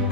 You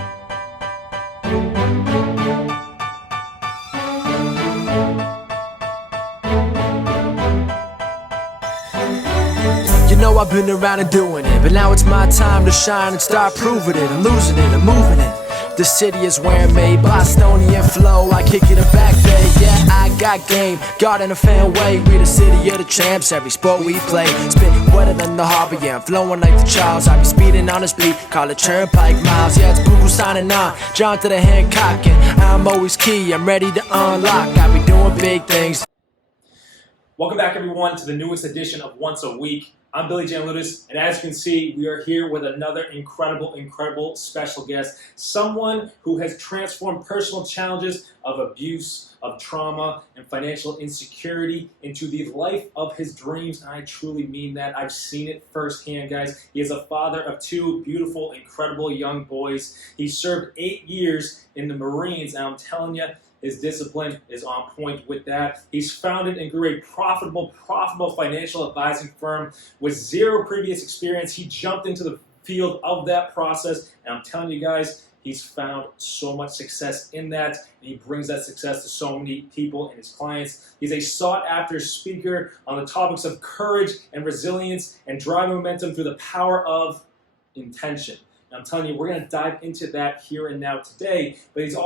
know I've been around and doing it, but now it's my time to shine and start proving it. I'm losing it, I'm moving it. The city is where I'm made, Bostonian flow, I kick it a back day. Yeah, I got game, got in a fan way. We the city of the champs, every sport we play. Spit wetter than the harbor, yeah, I'm flowing like the Charles. I be speeding on this beat, call it Turnpike Miles. Yeah, it's Google signing on, John to the Hancock, and I'm always key, I'm ready to unlock. I be doing big things. Welcome back, everyone, to the newest edition of Once a Week. I'm Billy Jan Ludis, and as you can see, we are here with another incredible special guest, someone who has transformed personal challenges of abuse, of trauma, and financial insecurity into the life of his dreams, and I truly mean that. I've seen it firsthand, guys. He is a father of two beautiful, incredible young boys. He served 8 years in the Marines, and I'm telling you, his discipline is on point with that. He's founded and grew a profitable financial advising firm with zero previous experience. He jumped into the field of that process, and I'm telling you guys, he's found so much success in that, and he brings that success to so many people and his clients. He's a sought-after speaker on the topics of courage and resilience and driving momentum through the power of intention. And I'm telling you, we're going to dive into that here and now today, but he's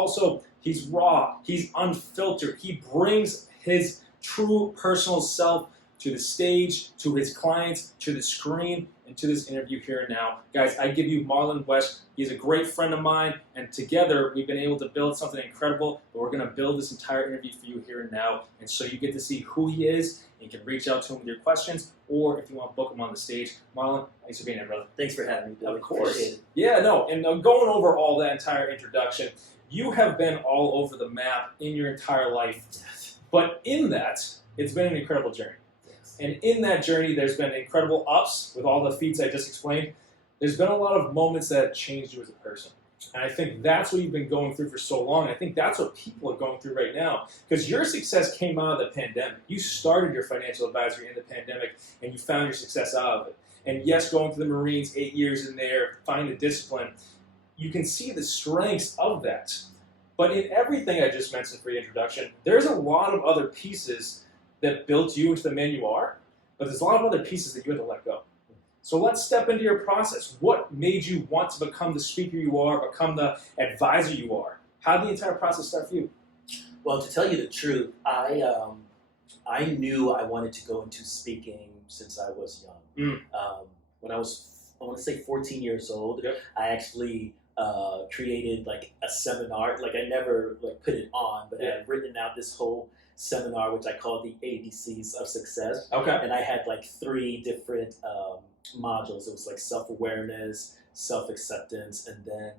raw, he's unfiltered, he brings his true personal self to the stage, to his clients, to the screen, and to this interview here and now. Guys, I give you Marlon Wesh. He's a great friend of mine, and together we've been able to build something incredible, but we're going to build this entire interview for you here and now, and so you get to see who he is, and you can reach out to him with your questions, or if you want to book him on the stage. Marlon, thanks for being here, brother. Thanks for having me, Billy. Of course. Yeah, no, and going over all that entire introduction, you have been all over the map in your entire life, but in that, it's been an incredible journey. And in that journey, there's been incredible ups with all the feats I just explained. There's been a lot of moments that have changed you as a person. And I think that's what you've been going through for so long. I think that's what people are going through right now. Because your success came out of the pandemic. You started your financial advisory in the pandemic, and you found your success out of it. And yes, going to the Marines, 8 years in there, find the discipline, you can see the strengths of that. But in everything I just mentioned for your introduction, there's a lot of other pieces that built you into the man you are, but there's a lot of other pieces that you had to let go. So let's step into your process. What made you want to become the speaker you are, become the advisor you are? How did the entire process start for you? Well, to tell you the truth, I knew I wanted to go into speaking since I was young. When I was, I want to say 14 years old, Yep. I actually created like a seminar. Like I never put it on, but I had written out this whole seminar, which I called the ABCs of Success. Okay. And I had like 3 different modules. It was like self-awareness, self-acceptance, and then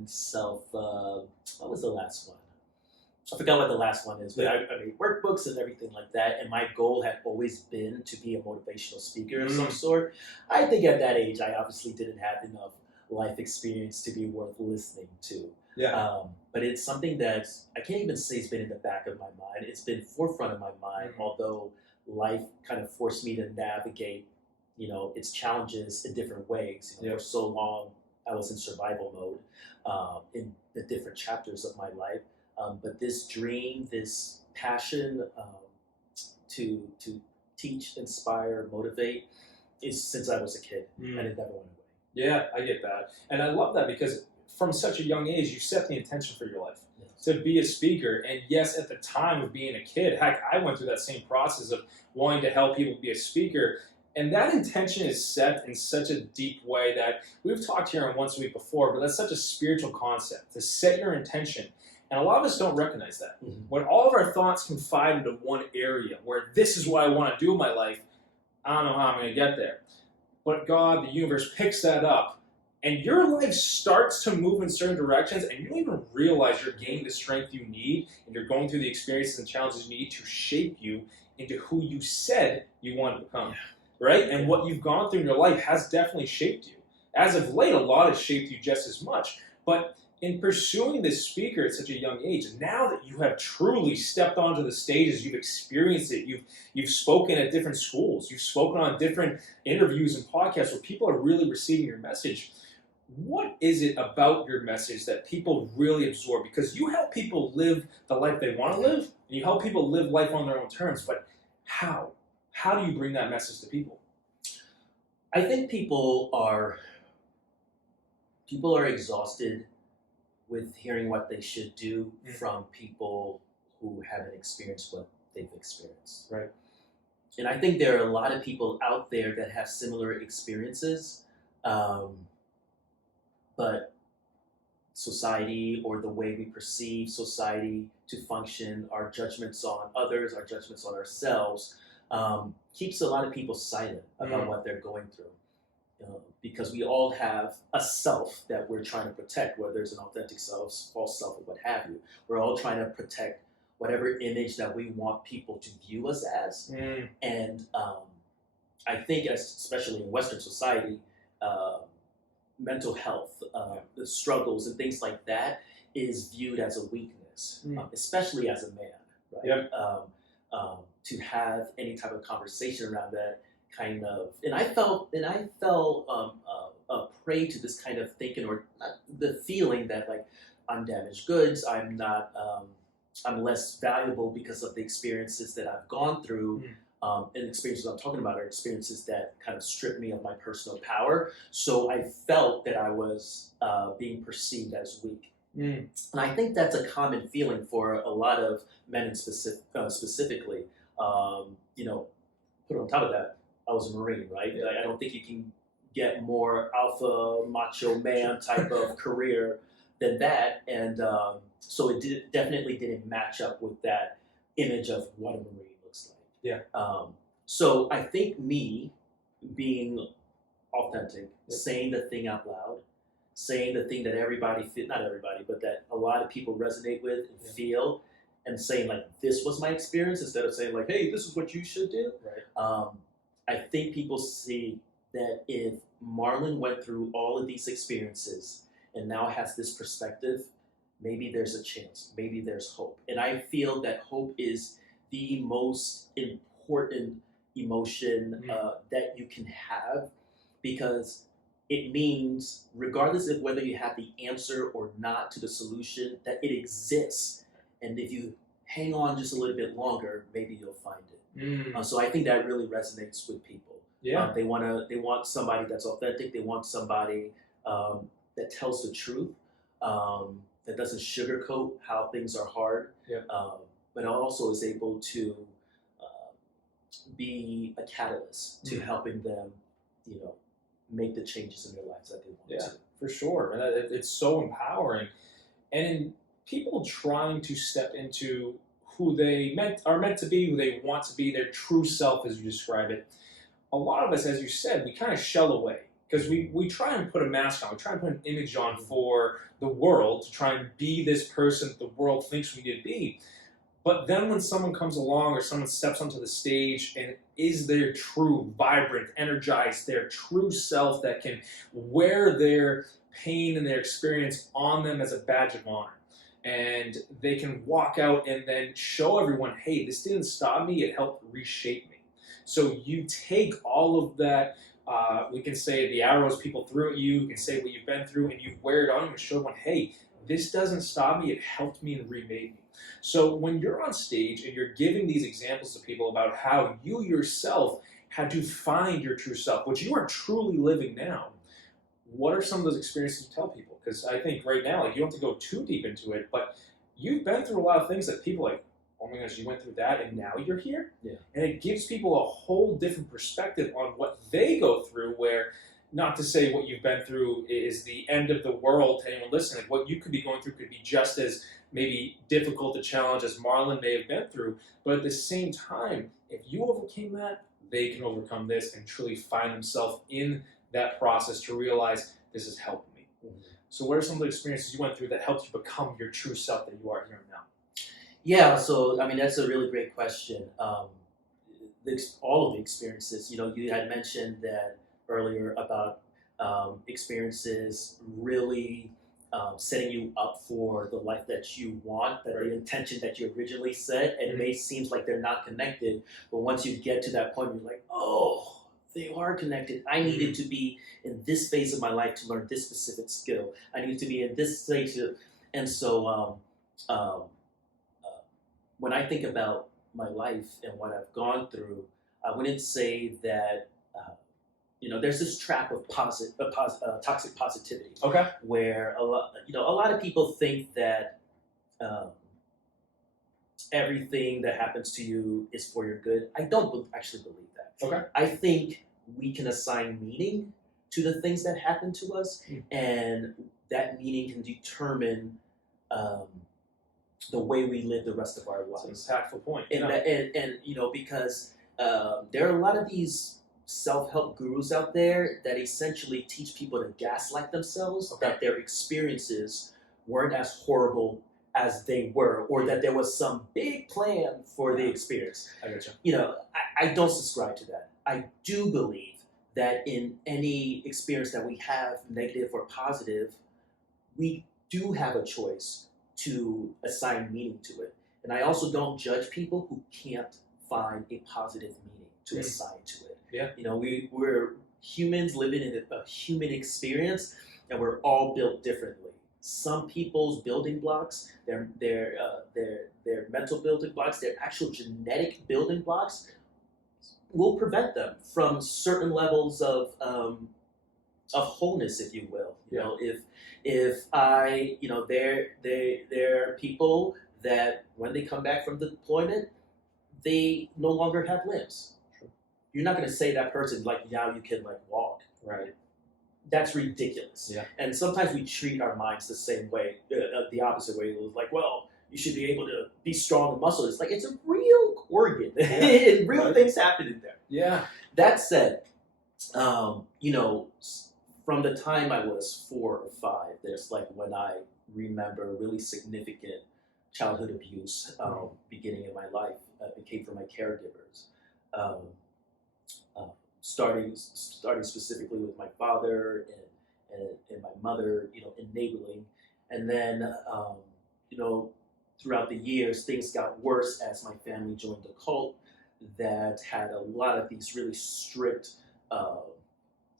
what was the last one? I forgot what the last one is, but I made workbooks and everything like that. And my goal had always been to be a motivational speaker of some sort. I think at that age, I obviously didn't have enough life experience to be worth listening to. Yeah. But it's something that I can't even say it's been in the back of my mind. It's been forefront of my mind, although life kind of forced me to navigate, its challenges in different ways. For so long, I was in survival mode in the different chapters of my life. But this dream, this passion to teach, inspire, motivate is since I was a kid, and it never went away. Yeah, I get that. And I love that because from such a young age, you set the intention for your life to be a speaker. And yes, at the time of being a kid, heck, I went through that same process of wanting to help people be a speaker. And that intention is set in such a deep way that we've talked here on Once a Week before, but that's such a spiritual concept, to set your intention. And a lot of us don't recognize that. When all of our thoughts confide into one area where this is what I want to do in my life, I don't know how I'm going to get there. But God, the universe, picks that up, and your life starts to move in certain directions, and you don't even realize you're gaining the strength you need, and you're going through the experiences and challenges you need to shape you into who you said you wanted to become, right? And what you've gone through in your life has definitely shaped you. As of late, a lot has shaped you just as much, but in pursuing this speaker at such a young age, now that you have truly stepped onto the stages, you've experienced it, you've spoken at different schools, you've spoken on different interviews and podcasts where people are really receiving your message, What is it about your message that people really absorb? Because you help people live the life they want to live, and you help people live life on their own terms. But how? How do you bring that message to people? I think people are exhausted with hearing what they should do from people who haven't experienced what they've experienced. Right. And I think there are a lot of people out there that have similar experiences, but society, or the way we perceive society to function, our judgments on others, our judgments on ourselves, keeps a lot of people silent about what they're going through. Because we all have a self that we're trying to protect, whether it's an authentic self, false self, or what have you. We're all trying to protect whatever image that we want people to view us as. And I think, especially in Western society, mental health, the struggles and things like that is viewed as a weakness, especially as a man, right? To have any type of conversation around that kind of, and I fell prey to this kind of thinking, or the feeling that, like, I'm damaged goods, I'm not, I'm less valuable because of the experiences that I've gone through. And experiences I'm talking about are experiences that kind of strip me of my personal power. So I felt that I was being perceived as weak. And I think that's a common feeling for a lot of men, in specifically. You know, put on top of that, I was a Marine, right? I don't think you can get more alpha, macho man type of career than that. And so it definitely didn't match up with that image of what a Marine looks like. So I think me being authentic, saying the thing out loud, saying the thing that everybody, not everybody, but that a lot of people resonate with and feel, and saying, like, this was my experience, instead of saying, like, hey, this is what you should do. I think people see that if Marlon went through all of these experiences and now has this perspective, maybe there's a chance, maybe there's hope. And I feel that hope is the most important emotion that you can have, because it means, regardless of whether you have the answer or not to the solution, that it exists. And if you hang on just a little bit longer, maybe you'll find it. So I think that really resonates with people. They want somebody that's authentic. They want somebody that tells the truth, that doesn't sugarcoat how things are hard, but also is able to be a catalyst to helping them, you know, make the changes in their lives that they want to. For sure. And it's so empowering. And in people trying to step into who they are meant to be, who they want to be, their true self, as you describe it, a lot of us, as you said, we kind of shell away. Because we try and put a mask on, we try and put an image on for the world to try and be this person that the world thinks we need to be. But then when someone comes along, or someone steps onto the stage and is their true, vibrant, energized, their true self that can wear their pain and their experience on them as a badge of honor, and they can walk out and then show everyone, hey, this didn't stop me, it helped reshape me. So you take all of that, we can say the arrows people threw at you, you can say what you've been through, and you wear it on you and show everyone, hey, this doesn't stop me, it helped me and remade me. So when you're on stage and you're giving these examples to people about how you yourself had to find your true self, which you are truly living now, what are some of those experiences you tell people? Because I think right now, like, you don't have to go too deep into it, but you've been through a lot of things that people are like, oh my gosh, you went through that and now you're here? And it gives people a whole different perspective on what they go through, where, not to say what you've been through is the end of the world to anyone listening. What you could be going through could be just as maybe difficult a challenge as Marlon may have been through. But at the same time, if you overcame that, they can overcome this and truly find themselves in that process to realize this has helped me. So what are some of the experiences you went through that helped you become your true self that you are here now? Yeah, so I mean, that's a really great question. All of the experiences, you know, you had mentioned that earlier about experiences really setting you up for the life that you want, that the intention that you originally set, and it may seem like they're not connected, but once you get to that point, you're like, oh, They are connected. I needed to be in this phase of my life to learn this specific skill. I needed to be in this stage. And so when I think about my life and what I've gone through, I wouldn't say that, there's this trap of toxic positivity. Okay. Where a lot of people think that everything that happens to you is for your good. I don't actually believe that. Okay. I think we can assign meaning to the things that happen to us, and that meaning can determine the way we live the rest of our lives. That's an impactful point. And because there are a lot of these self-help gurus out there that essentially teach people to gaslight themselves, that their experiences weren't as horrible as they were, or that there was some big plan for the experience. I gotcha. I don't subscribe to that. I do believe that in any experience that we have, negative or positive, we do have a choice to assign meaning to it. And I also don't judge people who can't find a positive meaning to assign to it. Yeah. We're humans living in a human experience, and we're all built differently. Some people's building blocks, their mental building blocks, their actual genetic building blocks, will prevent them from certain levels of wholeness, if you will. If I, there are people that when they come back from deployment, they no longer have limbs. Sure. You're not going to say that person now you can walk. Right. That's ridiculous. Yeah. And sometimes we treat our minds the same way, the opposite way. It was well, you should be able to be strong and muscle. It's it's a real organ. And real things happen in there. Yeah. That said, from the time I was 4 or 5, there's when I remember really significant childhood abuse beginning in my life. It came from my caregivers. Starting specifically with my father and my mother, enabling. And then, throughout the years, things got worse as my family joined a cult that had a lot of these really strict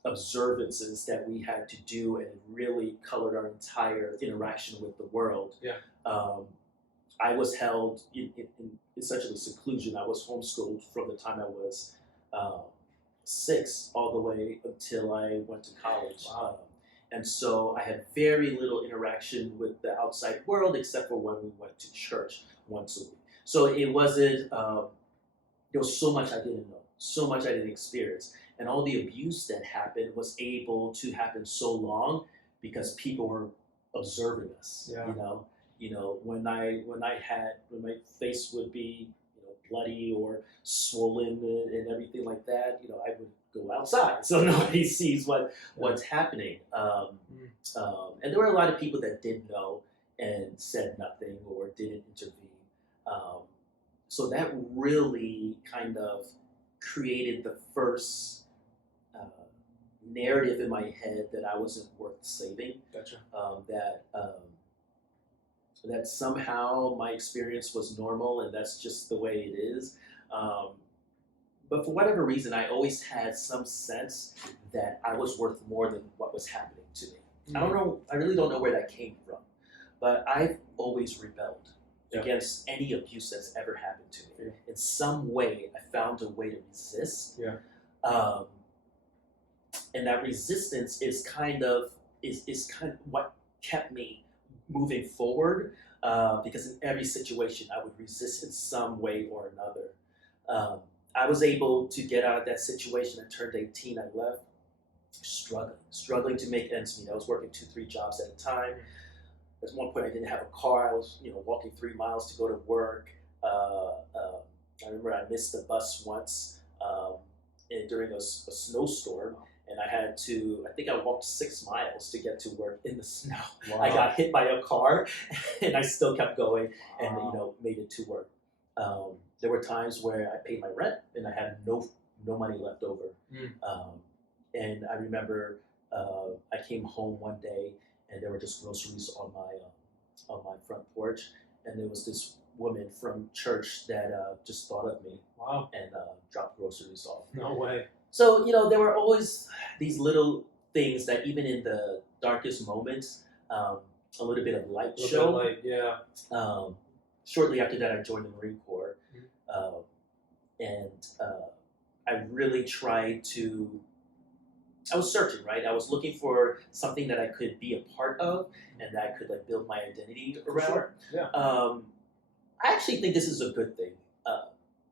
observances that we had to do, and it really colored our entire interaction with the world. Yeah. I was held in essentially seclusion. I was homeschooled from the time I was 6 all the way until I went to college. Wow. And so I had very little interaction with the outside world except for when we went to church once a week. So it wasn't, there was so much I didn't know, so much I didn't experience. And all the abuse that happened was able to happen so long because people were observing us. Yeah. When my face would be bloody or swollen and everything like that, I would go outside so nobody sees what's happening. And there were a lot of people that did know and said nothing or didn't intervene. So that really kind of created the first narrative in my head that I wasn't worth saving. Gotcha. That somehow my experience was normal and that's just the way it is. But for whatever reason, I always had some sense that I was worth more than what was happening to me. I don't know, I really don't know where that came from, but I've always rebelled against any abuse that's ever happened to me. In some way, I found a way to resist. And that resistance is kind of what kept me moving forward, because in every situation I would resist in some way or another. I was able to get out of that situation. I turned 18, I left, struggling to make ends meet. I was working 2-3 jobs at a time. At one point I didn't have a car. I was walking 3 miles to go to work. I remember I missed the bus once during a snowstorm. And I think I walked 6 miles to get to work in the snow. Wow. I got hit by a car and I still kept going and, made it to work. There were times where I paid my rent and I had no money left over. And I remember I came home one day and there were just groceries on my front porch. And there was this woman from church that just thought of me. Wow. And dropped groceries off. No way. So, there were always these little things that even in the darkest moments, a little bit of light show. Yeah. Shortly after that, I joined the Marine Corps. And I really tried to, I was searching, right? I was looking for something that I could be a part of and that I could like build my identity around. Sure. Yeah. I actually think this is a good thing.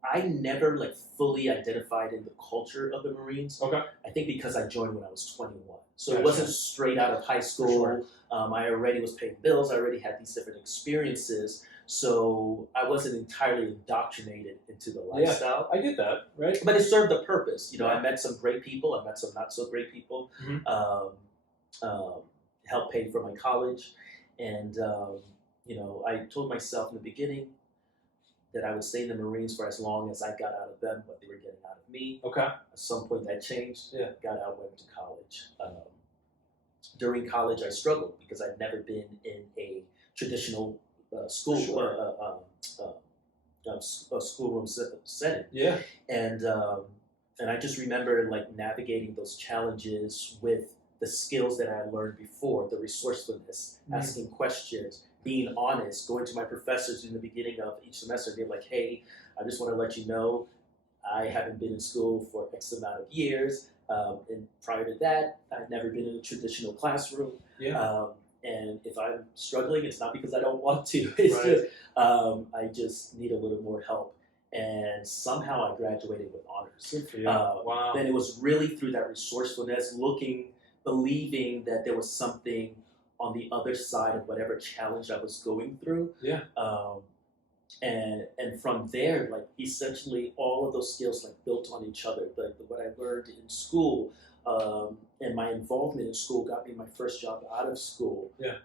I never like fully identified in the culture of the Marines. Okay. I think because I joined when I was 21. So Gotcha. it wasn't straight out of high school. Sure. I already was paying bills. I already had these different experiences. So I wasn't entirely indoctrinated into the lifestyle. I get that, right? But it served a purpose. I met some great people. I met some not so great people. Helped pay for my college. And, I told myself in the beginning that I would stay in the Marines for as long as I got out of them what they were getting out of me. Okay. At some point that changed. Yeah. Got out, went to college. During college, I struggled because I'd never been in a traditional school schoolroom setting. Yeah. And I just remember like navigating those challenges with the skills that I learned before, the resourcefulness, asking questions, being honest, going to my professors in the beginning of each semester, being like, hey, I just want to let you know I haven't been in school for X amount of years. And prior to that, I'd never been in a traditional classroom. Yeah. And if I'm struggling, it's not because I don't want to. It's Right. just I just need a little more help. And somehow I graduated with honors. Good for you. Wow. Wow. And it was really through that resourcefulness, believing that there was something on the other side of whatever challenge I was going through. Yeah. And from there, like essentially all of those skills like built on each other. Like what I learned in school and my involvement in school got me my first job out of school. Yeah.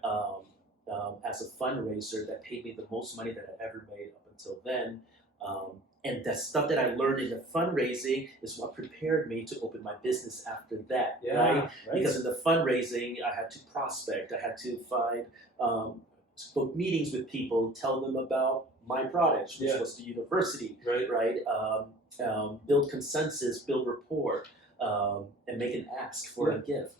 As a fundraiser that paid me the most money that I ever made up until then. And the stuff that I learned in the fundraising is what prepared me to open my business after that. Yeah. Right? Because in the fundraising, I had to prospect. I had to find, book meetings with people, tell them about my products, which was the university. Right. Build consensus, build rapport, and make an ask for a gift.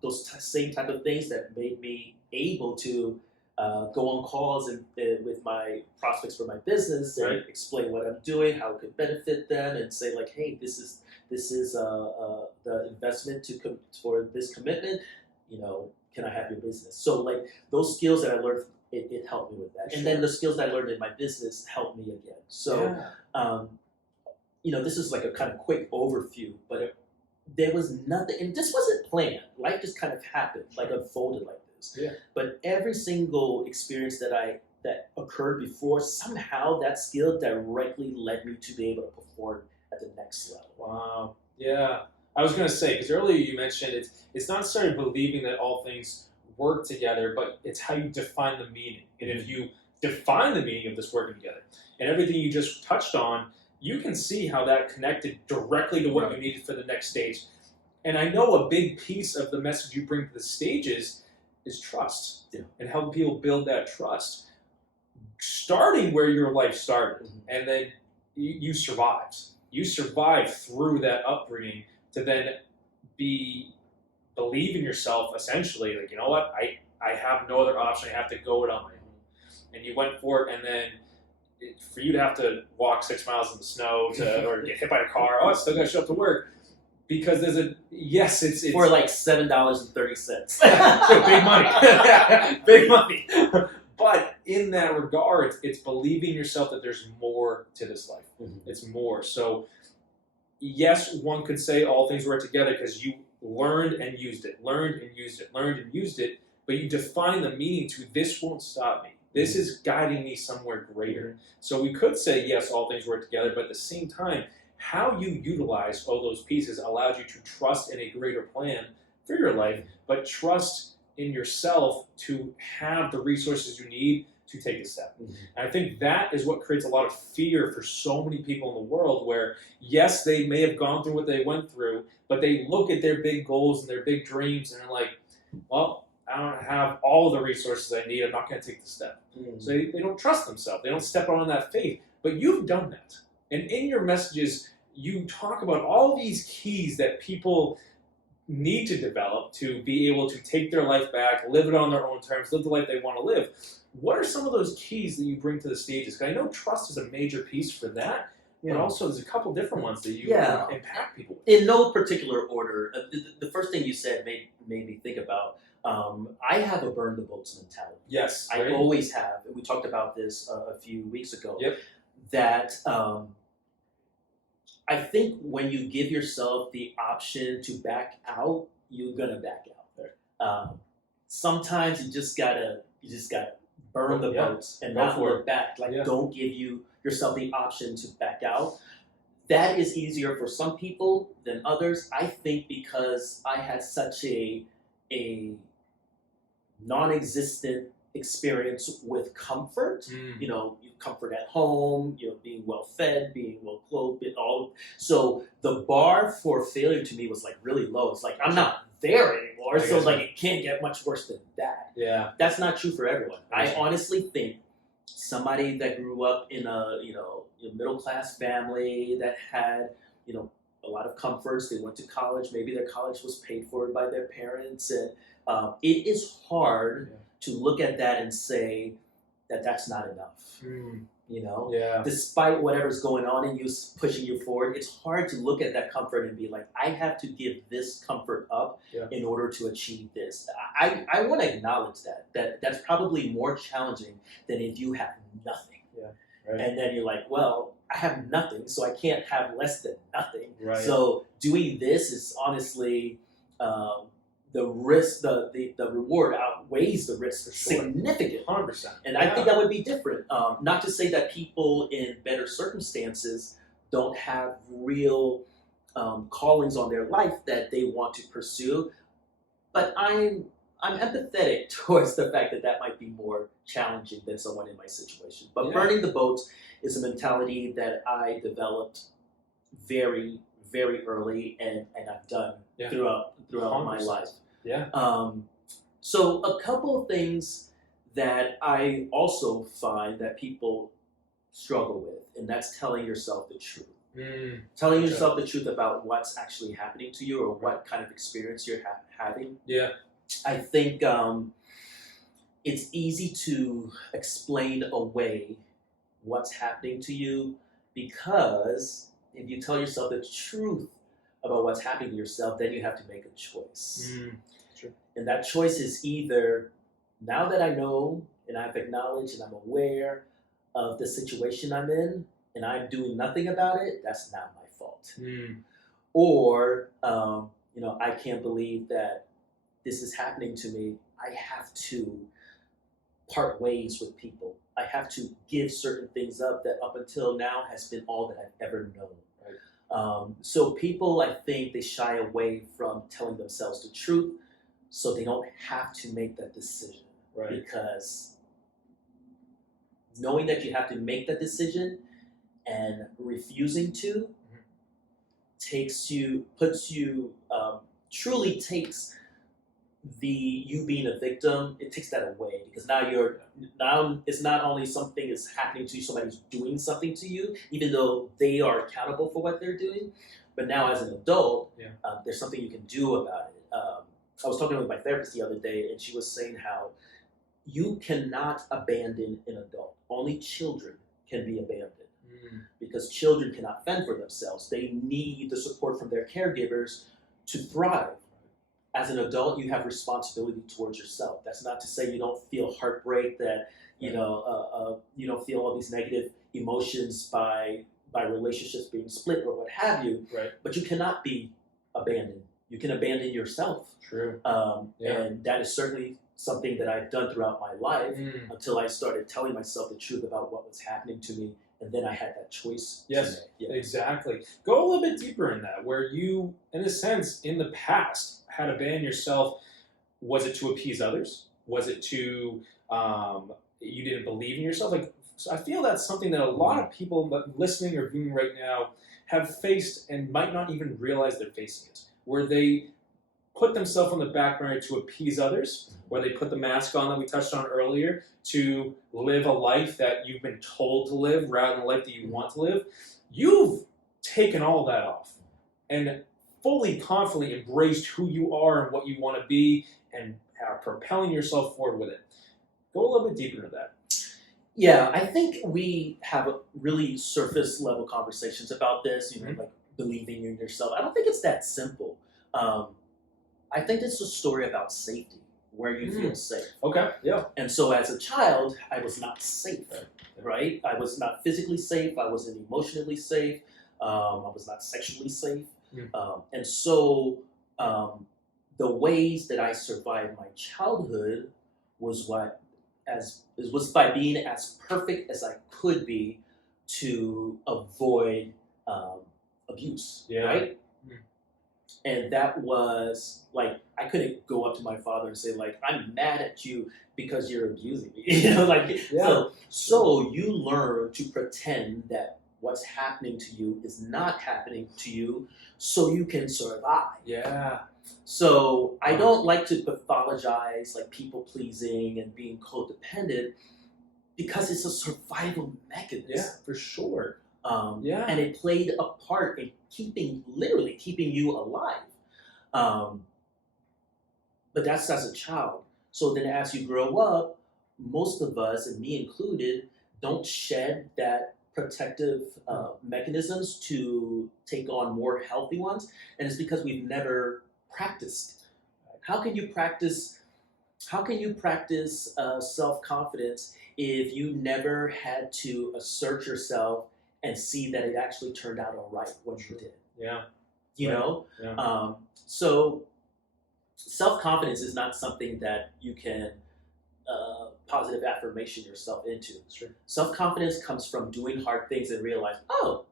Those same type of things that made me able to go on calls and with my prospects for my business and explain what I'm doing, how it could benefit them, and say like, hey, this is the investment for this commitment. Can I have your business? So like those skills that I learned, it helped me with that. And then the skills that I learned in my business helped me again. So, this is like a kind of quick overview, but there was nothing, and this wasn't planned. Life just kind of happened, like unfolded like this. Yeah. But every single experience that occurred before, somehow that skill directly led me to be able to perform at the next level. Wow. Yeah. I was going to say, because earlier you mentioned it's not necessarily believing that all things work together, but it's how you define the meaning. And if you define the meaning of this working together, and everything you just touched on, you can see how that connected directly to what you needed for the next stage. And I know a big piece of the message you bring to the stages is trust, and helping people build that trust. Starting where your life started, and then you survived. You survived through that upbringing to then believe in yourself, essentially, like, you know what, I have no other option, I have to go it on my own. And you went for it, and then for you to have to walk 6 miles in the snow or get hit by a car, I still got to show up to work. Because there's it's for like $7.30. Big money. Big money. But in that regard, it's believing in yourself that there's more to this life. It's more. So yes, one could say all things work together because you learned and used it, learned and used it, but you define the meaning to this won't stop me. This is guiding me somewhere greater. So we could say, yes, all things work together, but at the same time, how you utilize all those pieces allows you to trust in a greater plan for your life, but trust in yourself to have the resources you need to take a step. And I think that is what creates a lot of fear for so many people in the world where, yes, they may have gone through what they went through, but they look at their big goals and their big dreams and they're like, well, I don't have all the resources I need. I'm not going to take the step. So they don't trust themselves. They don't step out on that faith. But you've done that. And in your messages, you talk about all these keys that people need to develop to be able to take their life back, live it on their own terms, live the life they want to live. What are some of those keys that you bring to the stages? Because I know trust is a major piece for that, but also there's a couple different ones that you impact people with. In no particular order. The first thing you said made me think about, I have a burn the boats mentality. Yes. I always have. We talked about this a few weeks ago. Yep. That I think when you give yourself the option to back out, you're gonna back out. Sometimes you just gotta burn the boats and not look back. Like, don't give yourself the option to back out. That is easier for some people than others. I think because I had such a non-existent experience with comfort, comfort at home, being well fed, being well clothed, so the bar for failure to me was like really low. It's like, I'm not there anymore, so like it can't get much worse than that. Yeah. That's not true for everyone. I honestly think somebody that grew up in a middle class family that had a lot of comforts, they went to college, maybe their college was paid for by their parents, and it is hard to look at that and say that that's not enough. Despite whatever's going on in you, pushing you forward, it's hard to look at that comfort and be like, I have to give this comfort up in order to achieve this. I want to acknowledge that's probably more challenging than if you have nothing. And then you're like, well, I have nothing, so I can't have less than nothing. So doing this is honestly, the risk, the reward outweighs the risk significantly. 100%. And I think that would be different. Not to say that people in better circumstances don't have real callings on their life that they want to pursue, but I'm empathetic towards the fact that might be more challenging than someone in my situation. But burning the boats is a mentality that I developed very, very early, and I've done throughout 100%. My life. So a couple of things that I also find that people struggle with, and that's telling yourself the truth. Telling yourself the truth about what's actually happening to you or what kind of experience you're having. I think it's easy to explain away what's happening to you, because if you tell yourself the truth about what's happening to yourself, then you have to make a choice. And that choice is either, now that I know and I've acknowledged and I'm aware of the situation I'm in and I'm doing nothing about it, that's not my fault. Or, I can't believe that this is happening to me. I have to part ways with people. I have to give certain things up that up until now has been all that I've ever known. So people, I think, they shy away from telling themselves the truth, so they don't have to make that decision. Because knowing that you have to make that decision and refusing to truly takes you being a victim, it takes that away, because now it's not only something is happening to you, somebody's doing something to you, even though they are accountable for what they're doing, but now as an adult, there's something you can do about it. I was talking with my therapist the other day, and she was saying how you cannot abandon an adult. Only children can be abandoned, because children cannot fend for themselves. They need the support from their caregivers to thrive. As an adult, you have responsibility towards yourself. That's not to say you don't feel heartbreak, that you don't feel all these negative emotions by relationships being split or what have you. But you cannot be abandoned. You can abandon yourself. And that is certainly something that I've done throughout my life until I started telling myself the truth about what was happening to me, and then I had that choice. Exactly. Go a little bit deeper in that, where you, in a sense, in the past, had abandoned yourself. Was it to appease others? Was it to you didn't believe in yourself? So I feel that's something that a lot of people listening or viewing right now have faced and might not even realize they're facing it, where they put themselves on the back burner to appease others, where they put the mask on that we touched on earlier to live a life that you've been told to live rather than a life that you want to live. You've taken all that off and fully confidently embraced who you are and what you want to be and are propelling yourself forward with it. Go a little bit deeper into that. Yeah, I think we have a really surface level conversations about this, you know, like believing in yourself. I don't think it's that simple. I think it's a story about safety, where you feel safe. Okay, yeah. And so as a child, I was not safe, right? I was not physically safe. I wasn't emotionally safe. I was not sexually safe. And so the ways that I survived my childhood was by being as perfect as I could be to avoid abuse, right? And that was like, I couldn't go up to my father and say like, I'm mad at you because you're abusing me. You know, like, so you learn to pretend that what's happening to you is not happening to you so you can survive. Yeah. So I don't like to pathologize like people pleasing and being codependent because it's a survival mechanism. Yeah, for sure. And it played a part in literally keeping you alive. But that's as a child. So then as you grow up, most of us, and me included, don't shed that protective mechanisms to take on more healthy ones. And it's because we've never practiced. How can you practice self-confidence if you never had to assert yourself and see that it actually turned out all right when you did? Yeah. You know? Yeah. So self-confidence is not something that you can positive affirmation yourself into. Sure. Self-confidence comes from doing hard things and realize, oh,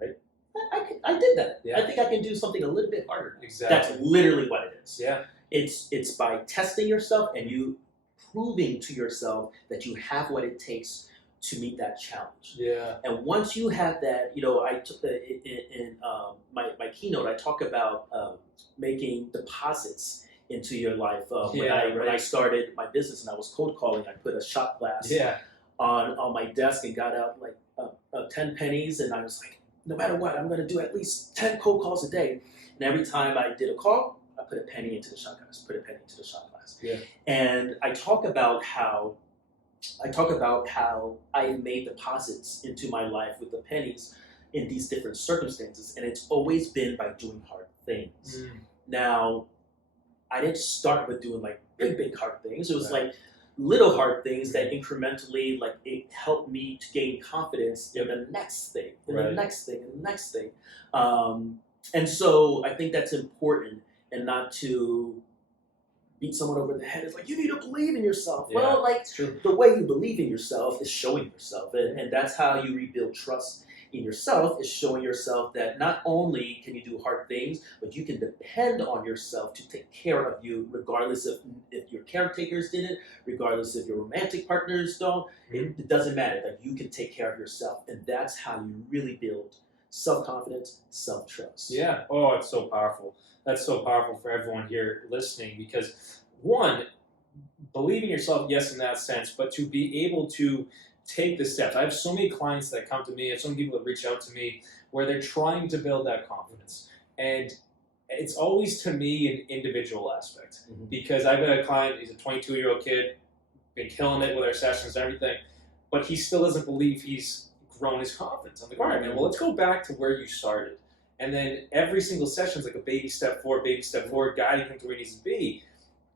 right, I did that. Yeah. I think I can do something a little bit harder. Exactly. That's literally what it is. Yeah. It's by testing yourself and you proving to yourself that you have what it takes to meet that challenge. Yeah. And once you have that, you know, I took in my keynote, I talk about making deposits into your life. When I started my business and I was cold calling, I put a shot glass on my desk and got out like 10 pennies, and I was like, no matter what, I'm going to do at least 10 cold calls a day. And every time I did a call, I put a penny into the shot glass, Yeah. And I talk about how I made deposits into my life with the pennies in these different circumstances, and it's always been by doing hard things. Now, I didn't start with doing like big hard things. It was like little hard things that incrementally, like, it helped me to gain confidence in the next thing, and the next thing, and the next thing. And so I think that's important, and not to beat someone over the head. It's like, you need to believe in yourself. Yeah, well, like, the way you believe in yourself is showing yourself. And that's how you rebuild trust in yourself, is showing yourself that not only can you do hard things, but you can depend on yourself to take care of you, regardless of if your caretakers did it, regardless if your romantic partners don't. It doesn't matter. Like, you can take care of yourself. And that's how you really build self-confidence, self-trust. Yeah. Oh, it's so powerful. That's so powerful for everyone here listening, because one, believe in yourself, yes, in that sense, but to be able to take the steps. I have so many clients that come to me, I have so many people that reach out to me where they're trying to build that confidence. And it's always, to me, an individual aspect. Because I've got a client, he's a 22-year-old kid, been killing it with our sessions and everything, but he still doesn't believe he's grown his confidence. I'm like, all right, man, well, let's go back to where you started. And then every single session is like a baby step forward, guiding him to where he needs to be.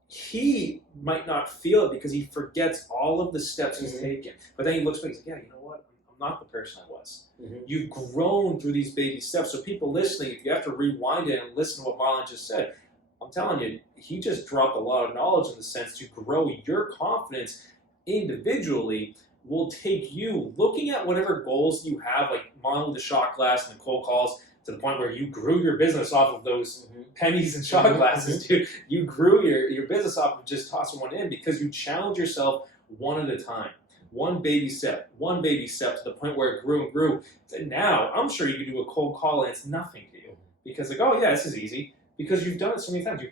He might not feel it because he forgets all of the steps he's taken. But then he looks back and he's like, yeah, you know what? I'm not the person I was. You've grown through these baby steps. So people listening, if you have to rewind it and listen to what Marlon just said, I'm telling you, he just dropped a lot of knowledge in the sense to grow your confidence individually will take you looking at whatever goals you have, like Marlon with the shot glass and the cold calls, to the point where you grew your business off of those pennies and shot glasses, dude. You grew your business off of just tossing one in because you challenge yourself one at a time. One baby step to the point where it grew and grew. And now, I'm sure you could do a cold call and it's nothing to you. Because like, oh yeah, this is easy. Because you've done it so many times. You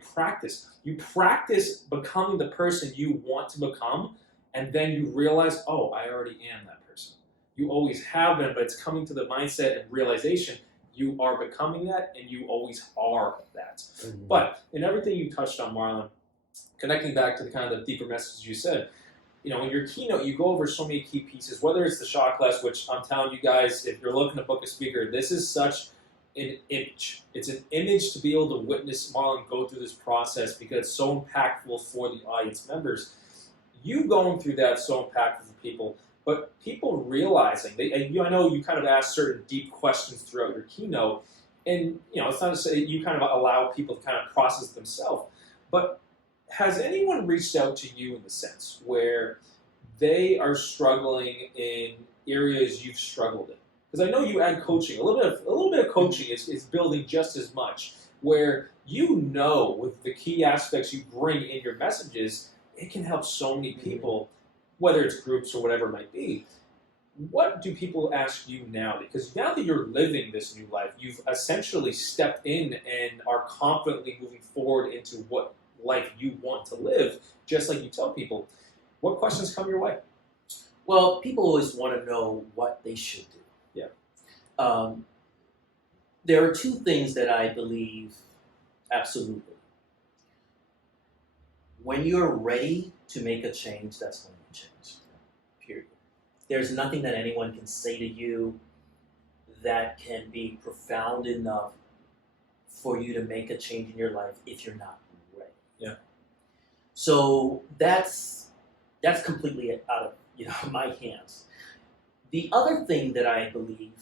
practice becoming the person you want to become, and then you realize, oh, I already am that person. You always have been, but it's coming to the mindset and realization, You are becoming that, and you always are that. Mhm. But in everything you touched on, Marlon, connecting back to the kind of the deeper messages you said, in your keynote, you go over so many key pieces, whether it's the shot class, which I'm telling you guys, if you're looking to book a speaker, this is such an image. It's an image to be able to witness Marlon go through this process because it's so impactful for the audience members. You going through that is so impactful for people, but people realizing, I know you kind of ask certain deep questions throughout your keynote, and it's not to say you kind of allow people to kind of process themselves, but has anyone reached out to you in the sense where they are struggling in areas you've struggled in? Because I know you add coaching. A little bit of coaching is building just as much. Where with the key aspects you bring in your messages, it can help so many people, whether it's groups or whatever it might be. What do people ask you now? Because now that you're living this new life, you've essentially stepped in and are confidently moving forward into what life you want to live, just like you tell people. What questions come your way? Well, people always want to know what they should do. Yeah. There are two things that I believe absolutely. When you're ready to make a change, that's when you change. Period. There's nothing that anyone can say to you that can be profound enough for you to make a change in your life if you're not ready. Yeah. So that's completely out of my hands. The other thing that I believe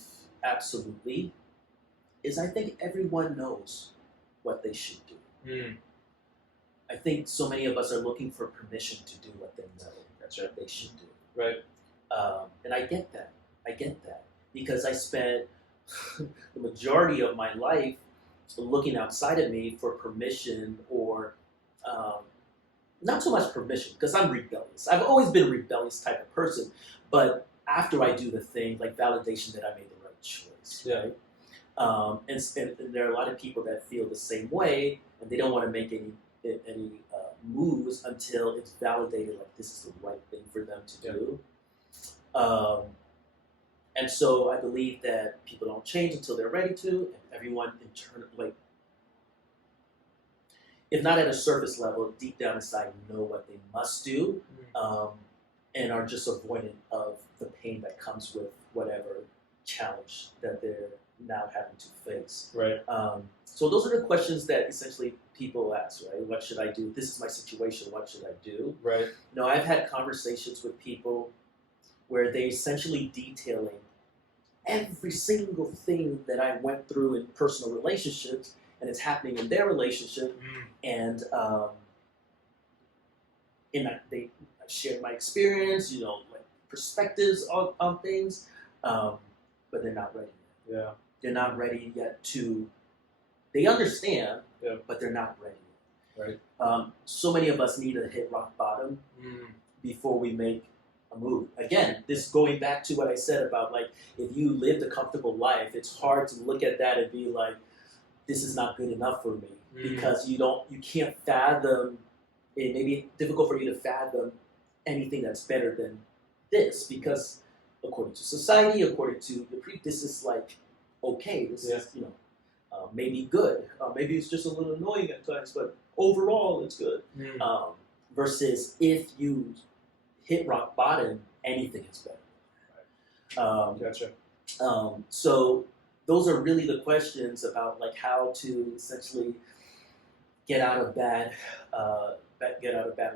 absolutely is I think everyone knows what they should do. I think so many of us are looking for permission to do what they know what they should do. Right. And I get that. Because I spent the majority of my life looking outside of me for permission or not so much permission, because I'm rebellious. I've always been a rebellious type of person, but after I do the thing, like validation that I made the right choice. Yeah. Right? And there are a lot of people that feel the same way, and they don't want to make any moves until it's validated, like this is the right thing for them to do. And so I believe that people don't change until they're ready to, and everyone if not at a surface level, deep down inside know what they must do, and are just avoidant of the pain that comes with whatever challenge that they're now having to face. Right. So those are the questions that essentially people ask, right? What should I do? This is my situation. What should I do? Right. I've had conversations with people where they're essentially detailing every single thing that I went through in personal relationships, and it's happening in their relationship, and I've shared my experience, like perspectives on things, but they're not ready yet. Yeah. They're not ready yet they understand, but they're not ready yet. Right. So many of us need to hit rock bottom before we make a move. Again, this going back to what I said about, like, if you lived a comfortable life, it's hard to look at that and be like, this is not good enough for me, because you can't fathom, it may be difficult for you to fathom anything that's better than this, because according to society, according to this is like, okay, this is, maybe good. Maybe it's just a little annoying at times, but overall it's good. Versus if you hit rock bottom, anything is better. Gotcha. So those are really the questions about, like, how to essentially get out of bad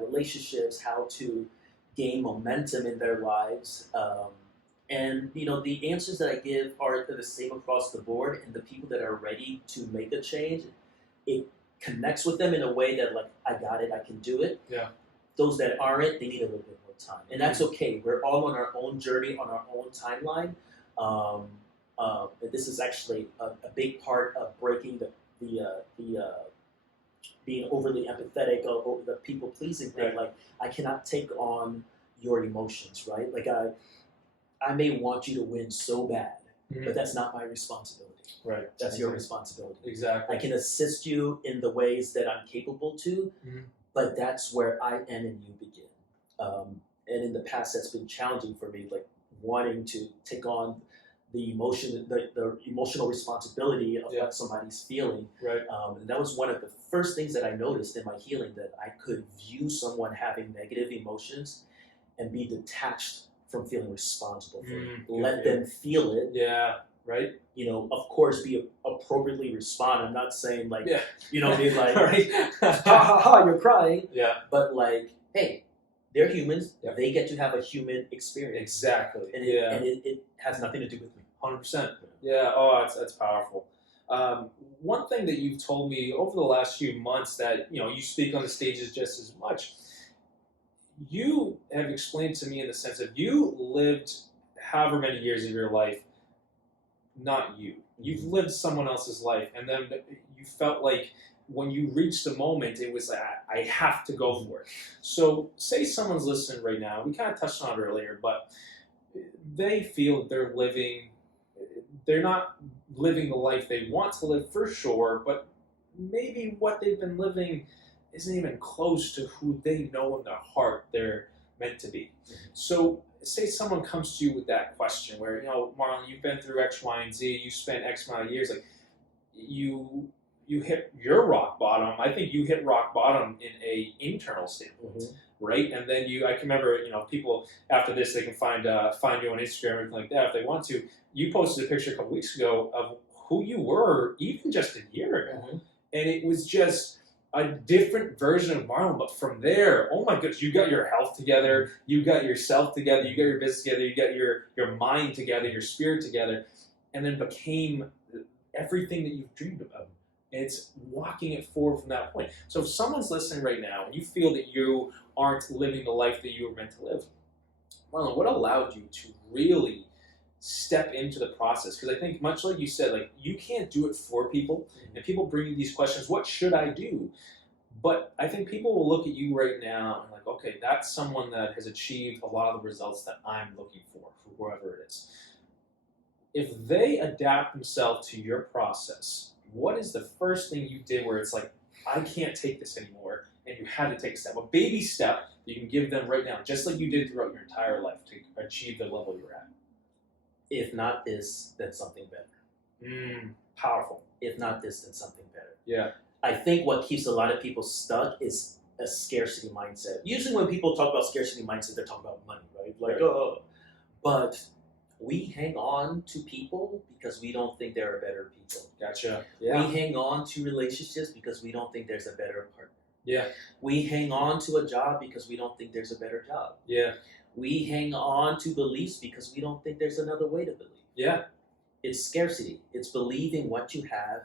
relationships, how to gain momentum in their lives. And the answers that I give are the same across the board, and the people that are ready to make a change, it connects with them in a way that, like, I got it, I can do it. Yeah. Those that aren't, they need a little bit more time, and that's okay. We're all on our own journey, on our own timeline. And this is actually a big part of breaking the being overly empathetic or the people pleasing thing. Right. Like, I cannot take on your emotions, right? Like, I may want you to win so bad, but that's not my responsibility. Right. That's your responsibility. Exactly. I can assist you in the ways that I'm capable to, but that's where I end and you begin. And in the past, that's been challenging for me, like wanting to take on the emotion, the emotional responsibility of Yeah. what somebody's feeling. Right. And that was one of the first things that I noticed in my healing, that I could view someone having negative emotions and be detached from feeling responsible for it. Let them feel it. Yeah. Right. You know, of course, be appropriately respond. I'm not saying like, Yeah. you know, be like, Right. ha ha ha, you're crying. Yeah. But like, hey, they're humans. Yeah. They get to have a human experience. Exactly. And yeah. it has nothing to do with me. 100%. Yeah. Oh, that's powerful. One thing that you've told me over the last few months that, you know, you speak on the stages just as much. You have explained to me in the sense of you lived however many years of your life, not you. You've lived someone else's life, and then you felt like when you reached the moment, it was like, I have to go for it. So say someone's listening right now, we kind of touched on it earlier, but they feel that they're not living the life they want to live for sure, but maybe what they've been living isn't even close to who they know in their heart they're meant to be. So say someone comes to you with that question where, you know, Marlon, you've been through X, Y, and Z, you spent X amount of years, like you hit your rock bottom. I think you hit rock bottom in a internal standpoint, right? And then I can remember, you know, people after this, they can find you on Instagram or anything like that if they want to. You posted a picture a couple weeks ago of who you were even just a year ago. And it was just a different version of Marlon. But from there, oh my goodness, you got your health together, you got yourself together, you got your business together, you got your mind together, your spirit together, and then became everything that you've dreamed about. And it's walking it forward from that point. So if someone's listening right now and you feel that you aren't living the life that you were meant to live, Marlon, what allowed you to really step into the process? Because I think, much like you said, like, you can't do it for people, and people bring you these questions, what should I do? But I think people will look at you right now and like, okay, that's someone that has achieved a lot of the results that I'm looking for whoever it is. If they adapt themselves to your process, what is the first thing you did where it's like, I can't take this anymore, and you had to take a step, a baby step that you can give them right now, just like you did throughout your entire life to achieve the level you're at? If not this, then something better. Powerful. If not this, then something better. Yeah. I think what keeps a lot of people stuck is a scarcity mindset. Usually when people talk about scarcity mindset, they're talking about money, right? Like, but we hang on to people because we don't think there are better people. Gotcha. Yeah. We hang on to relationships because we don't think there's a better partner. Yeah. We hang on to a job because we don't think there's a better job. Yeah. We hang on to beliefs because we don't think there's another way to believe. Yeah. It's scarcity. It's believing what you have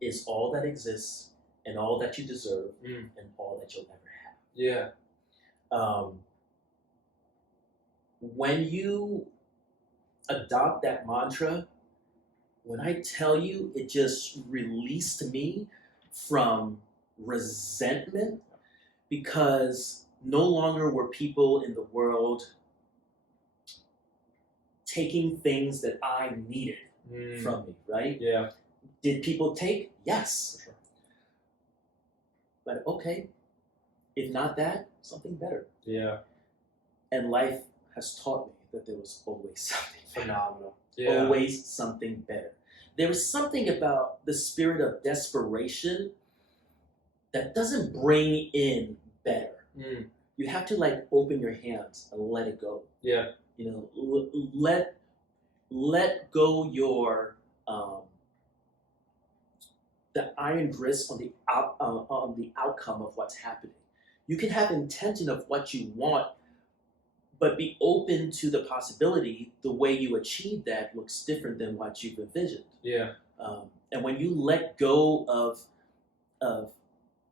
is all that exists and all that you deserve and all that you'll ever have. Yeah. When you adopt that mantra, when I tell you, it just released me from resentment, because no longer were people in the world taking things that I needed from me, right? Yeah. Did people take? Yes. For sure. But okay, if not that, something better. Yeah. And life has taught me that there was always something phenomenal. Yeah. Always something better. There was something about the spirit of desperation that doesn't bring in better. You have to like open your hands and let it go. Yeah. You know, let go your the iron grist on the outcome of what's happening. You can have intention of what you want, but be open to the possibility the way you achieve that looks different than what you've envisioned. Yeah. And when you let go of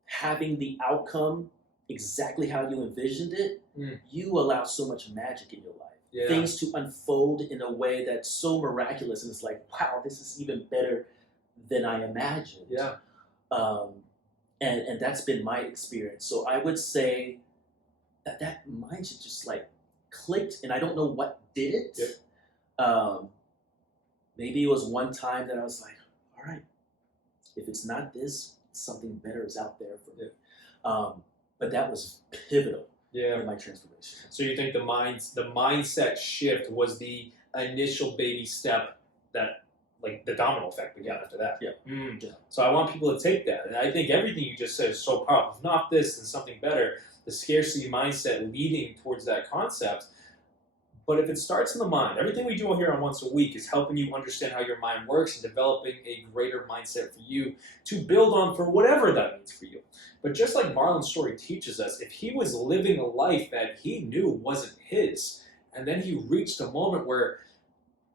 having the outcome exactly how you envisioned it, you allow so much magic in your life. Yeah. Things to unfold in a way that's so miraculous, and it's like, wow, this is even better than I imagined. Yeah. And that's been my experience. So I would say that mindset just like clicked, and I don't know what did it. Yep. Maybe it was one time that I was like, all right, if it's not this, something better is out there for me. But that was pivotal. Yeah. in my transformation. So you think the mindset shift was the initial baby step that, like, the domino effect began after that? Yeah. Yeah. So I want people to take that, and I think everything you just said is so powerful. If not this, then something better. The scarcity mindset leading towards that concept. But if it starts in the mind, everything we do here on Once a Week is helping you understand how your mind works and developing a greater mindset for you to build on for whatever that means for you. But just like Marlon's story teaches us, if he was living a life that he knew wasn't his, and then he reached a moment where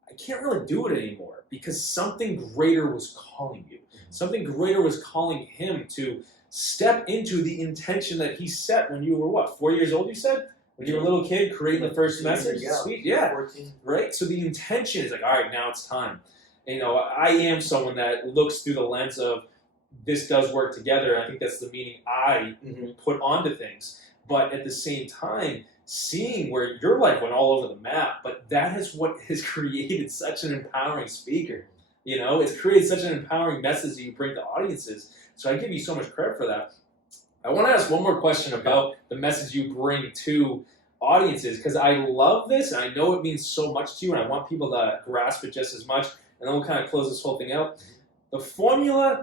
I can't really do it anymore because something greater was calling you. Something greater was calling him to step into the intention that he set when you were, what, 4 years old, you said? When you were a little kid creating the first message? Sweet, yeah. 14. Right? So the intention is like, all right, now it's time. And, I am someone that looks through the lens of this does work together. I think that's the meaning I put onto things. But at the same time, seeing where your life went all over the map, but that is what has created such an empowering speaker. It's created such an empowering message that you bring to audiences. So I give you so much credit for that. I want to ask one more question about the message you bring to audiences, because I love this and I know it means so much to you, and I want people to grasp it just as much. And then we'll kind of close this whole thing out. The formula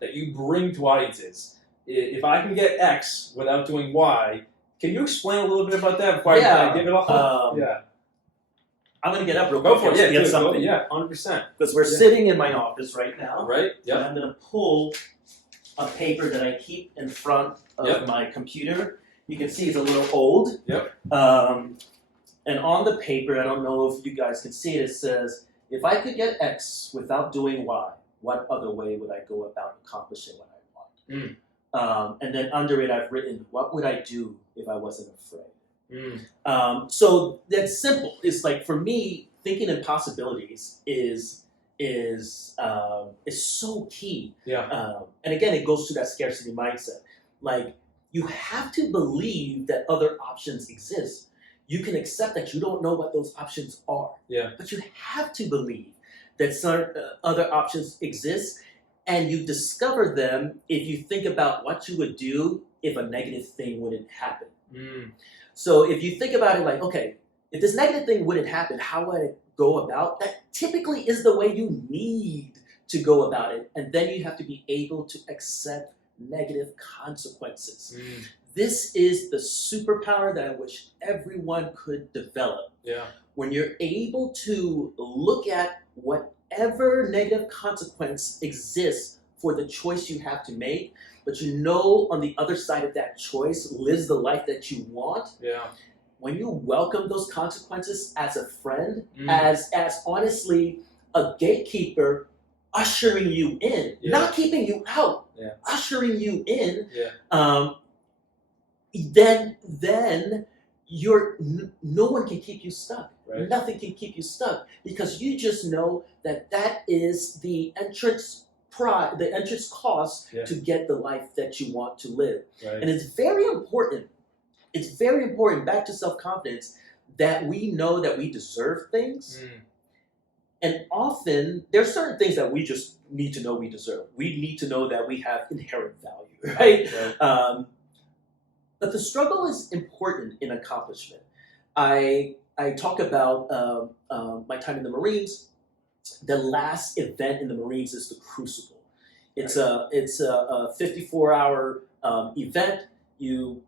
that you bring to audiences, if I can get X without doing Y, can you explain a little bit about that before I give it all? I'm going to get up real Go quick for it. and get something. Yeah, 100%. Because we're sitting in my office right now. Right? And I'm going to pull a paper that I keep in front of my computer. You can see it's a little old. Yep. And on the paper, I don't know if you guys can see it, it says, if I could get X without doing Y, what other way would I go about accomplishing what I want? And then under it, I've written, what would I do if I wasn't afraid? So that's simple. It's like, for me, thinking in possibilities is so key. Yeah. And again, it goes to that scarcity mindset. Like, you have to believe that other options exist. You can accept that you don't know what those options are. Yeah. But you have to believe that some other options exist, and you discover them if you think about what you would do if a negative thing wouldn't happen. So if you think about it like, okay, if this negative thing wouldn't happen, how would I go about? That typically is the way you need to go about it. And then you have to be able to accept negative consequences. This is the superpower that I wish everyone could develop. Yeah. When you're able to look at whatever negative consequence exists for the choice you have to make, but on the other side of that choice lives the life that you want. Yeah. When you welcome those consequences as a friend, as honestly a gatekeeper ushering you in, not keeping you out, ushering you in, then no one can keep you stuck. Right. Nothing can keep you stuck, because you just know that is the entrance cost to get the life that you want to live. Right. And it's very important. It's very important, back to self-confidence, that we know that we deserve things. And often, there are certain things that we just need to know we deserve. We need to know that we have inherent value, right? But the struggle is important in accomplishment. I talk about my time in the Marines. The last event in the Marines is the Crucible. It's a 54-hour event. You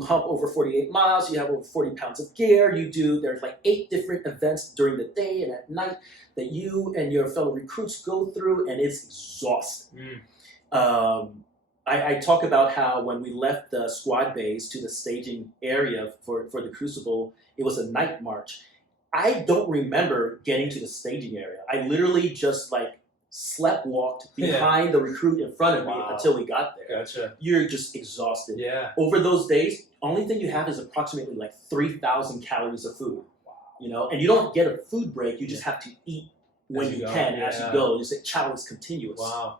hump over 48 miles. You have over 40 pounds of gear. There's like 8 different events during the day and at night that you and your fellow recruits go through, and it's exhausting. I talk about how when we left the squad base to the staging area for the Crucible, it was a night march. I don't remember getting to the staging area. I literally just walked behind the recruit in front of me until we got there. Gotcha. You're just exhausted. Yeah. Over those days, only thing you have is approximately 3,000 calories of food. Wow. And you don't get a food break. You just have to eat when you can as you go. It's a challenge continuous. Wow.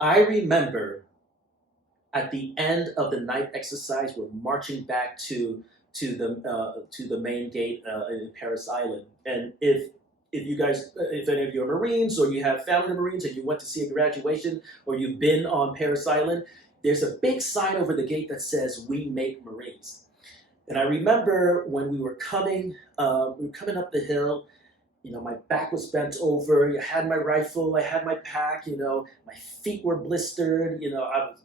I remember at the end of the night exercise, we're marching back to the main gate in Paris Island. And if any of you are Marines, or you have family Marines and you went to see a graduation, or you've been on Paris Island, there's a big sign over the gate that says, "We make Marines." And I remember when we were coming up the hill, my back was bent over. I had my rifle, I had my pack, my feet were blistered, I was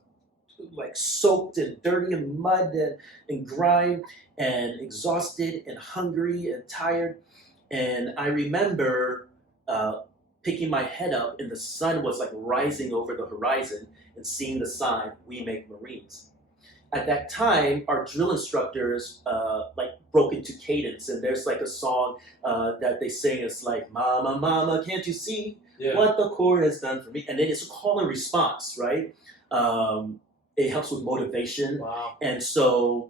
like soaked and dirty and mud and grime and exhausted and hungry and tired. And I remember picking my head up, and the sun was like rising over the horizon, and seeing the sign, "We make Marines." At that time, our drill instructors like broke into cadence, and there's like a song that they sing. It's like, "Mama, mama, can't you see what the Corps has done for me?" And then it's a call and response, right? It helps with motivation. Wow. And so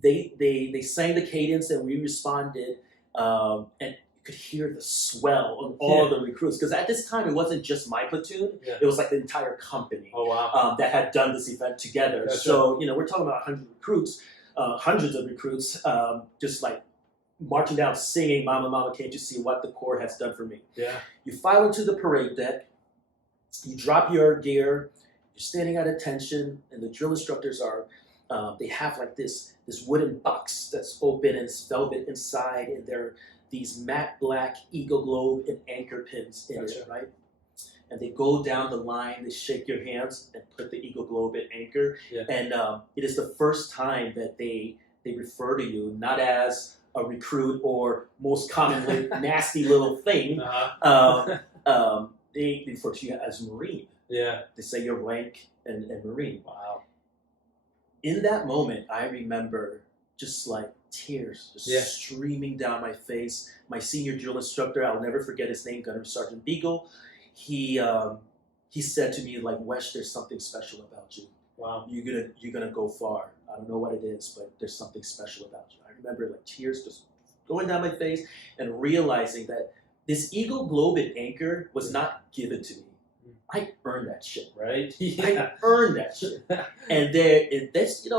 they sang the cadence, and we responded, and you could hear the swell of all the recruits, because at this time it wasn't just my platoon; it was like the entire company that had done this event together. Gotcha. So we're talking about 100 recruits, hundreds of recruits, just like marching down, singing, "Mama, mama, can't you see what the Corps has done for me?" Yeah. You file into the parade deck, you drop your gear, you're standing at attention, and the drill instructors are, they have like this wooden box that's open and it's velvet inside, and there are these matte black Eagle Globe and anchor pins in it, right? And they go down the line, they shake your hands and put the Eagle Globe and anchor. Yeah. And it is the first time that they refer to you not as a recruit or most commonly nasty little thing. They refer to you as Marine. Yeah. They say your rank and Marine. Wow. In that moment, I remember just like tears just streaming down my face. My senior drill instructor, I'll never forget his name, Gunner Sergeant Beagle. He said to me, like, "Wesh, there's something special about you. Wow. You're gonna go far. I don't know what it is, but there's something special about you." I remember like tears just going down my face and realizing that this Eagle Globe and anchor was not given to me. I earned that shit. Right? I earned that shit. And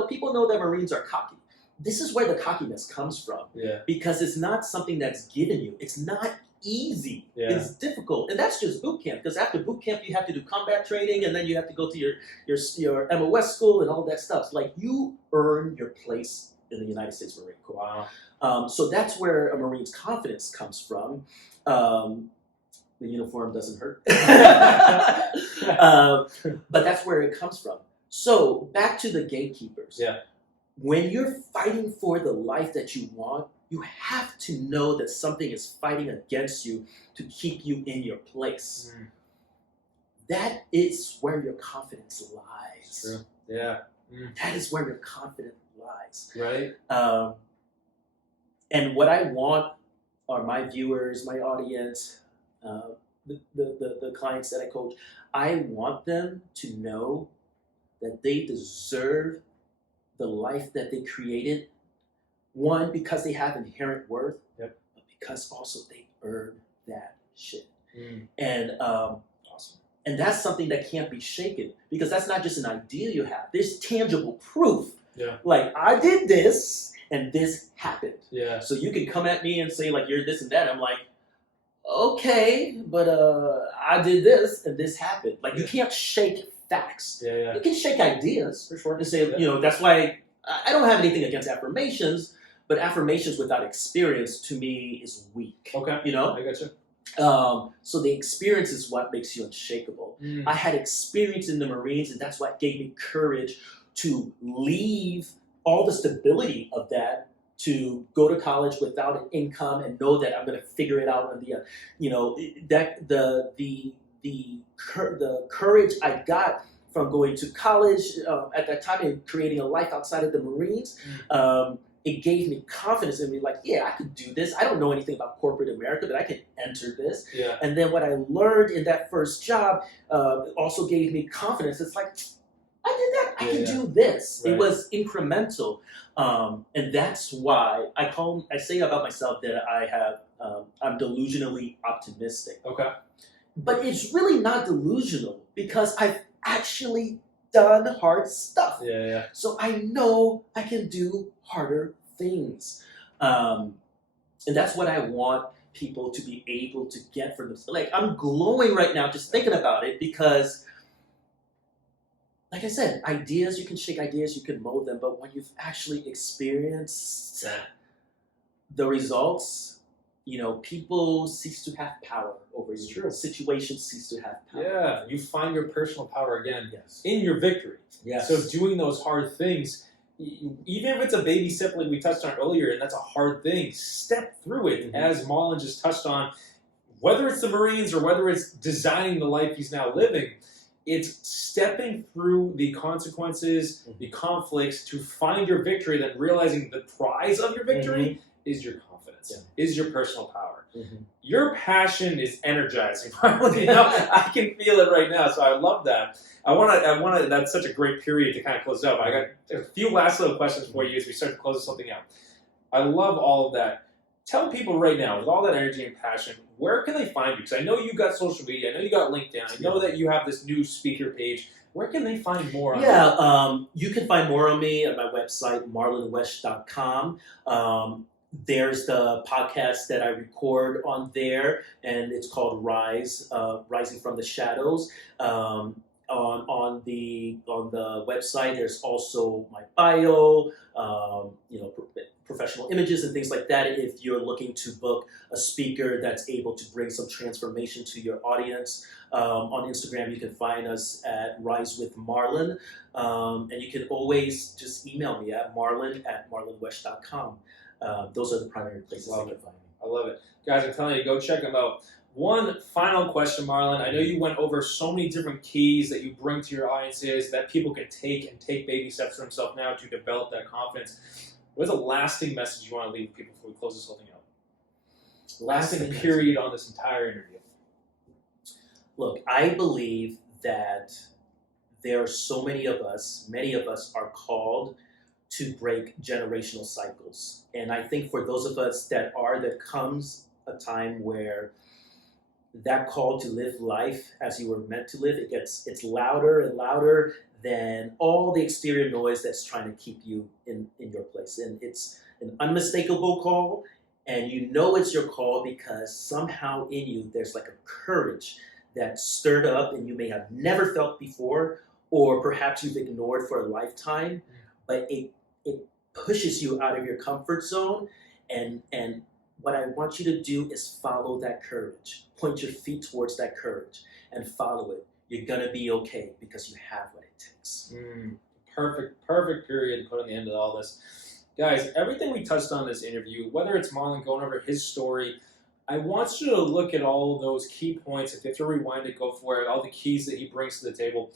people know that Marines are cocky. This is where the cockiness comes from. Yeah. Because it's not something that's given you. It's not easy. Yeah. It's difficult. And that's just boot camp. Because after boot camp, you have to do combat training, and then you have to go to your MOS school and all that stuff. Like, you earn your place in the United States Marine Corps. Wow. So that's where a Marine's confidence comes from. The uniform doesn't hurt. But that's where it comes from. So back to the gatekeepers. Yeah. When you're fighting for the life that you want, you have to know that something is fighting against you to keep you in your place. That is where your confidence lies. True. Yeah. That is where your confidence lies. Right. And what I want are my viewers, my audience, the clients that I coach, I want them to know that they deserve the life that they created. One, because they have inherent worth, but because also they earn that shit. And awesome. And that's something that can't be shaken, because that's not just an idea you have. There's tangible proof. Yeah. Like, I did this and this happened. Yeah. So you can come at me and say, like, you're this and that. I'm like, okay, but I did this and this happened. Like, you can't shake facts. Yeah. You can shake ideas, For sure. and say, that's why I don't have anything against affirmations, but affirmations without experience to me is weak. Okay. I gotcha. So the experience is what makes you unshakable. I had experience in the Marines, and that's what gave me courage to leave all the stability of that, to go to college without an income and know that I'm going to figure it out on the courage I got from going to college at that time and creating a life outside of the Marines. It gave me confidence in me, like, yeah, I could do this. I don't know anything about corporate America, but I can enter this. Yeah. And then what I learned in that first job also gave me confidence. It's like, I did that. I can do this. Right. It was incremental. And that's why I say about myself that I'm delusionally optimistic. Okay. But it's really not delusional, because I've actually done hard stuff. Yeah. So I know I can do harder things. And that's what I want people to be able to get from this. Like, I'm glowing right now just thinking about it, because like I said, ideas, you can shake ideas, you can mold them, but when you've actually experienced the results, people cease to have power over you. True. Situations cease to have power. Yeah, you find your personal power again Yes. in your victory. Yes. So doing those hard things, even if it's a baby step like we touched on earlier, and that's a hard thing, step through it, as Marlon just touched on. Whether it's the Marines or whether it's designing the life he's now living, it's stepping through the consequences, the conflicts to find your victory, then realizing the prize of your victory is your confidence, is your personal power. Your passion is energizing. I can feel it right now, so I love that. I want to. That's such a great period to kind of close out. I got a few last little questions for you as we start to close something out. I love all of that. Tell people right now, with all that energy and passion, where can they find you? Because I know you got social media, I know you got LinkedIn, I know that you have this new speaker page. Where can they find more on you can find more on me at my website, marlonwesh.com. There's the podcast that I record on there, and it's called Rising from the Shadows. On the website, there's also my bio, professional images and things like that. If you're looking to book a speaker that's able to bring some transformation to your audience, on Instagram you can find us at Rise with Marlon, and you can always just email me at marlon@marlonwesh.com. Those are the primary places you can find me. I love it. Guys, I'm telling you, go check them out. One final question, Marlon. I know you went over so many different keys that you bring to your audiences that people can take baby steps for themselves now to develop that confidence. What's a lasting message you want to leave people before we close this whole thing out? Lasting period on this entire interview. Look, I believe that there are so many of us are called to break generational cycles. And I think for those of us there comes a time where that call to live life as you were meant to live, it's louder and louder than all the exterior noise that's trying to keep you in your place. And it's an unmistakable call, and it's your call because somehow in you there's like a courage that's stirred up and you may have never felt before, or perhaps you've ignored for a lifetime, but it pushes you out of your comfort zone. And what I want you to do is follow that courage. Point your feet towards that courage and follow it. You're going to be okay because you have what it takes. Perfect period to put on the end of all this. Guys, everything we touched on in this interview, whether it's Marlon going over his story, I want you to look at all of those key points. If you have to rewind it, go for it. All the keys that he brings to the table.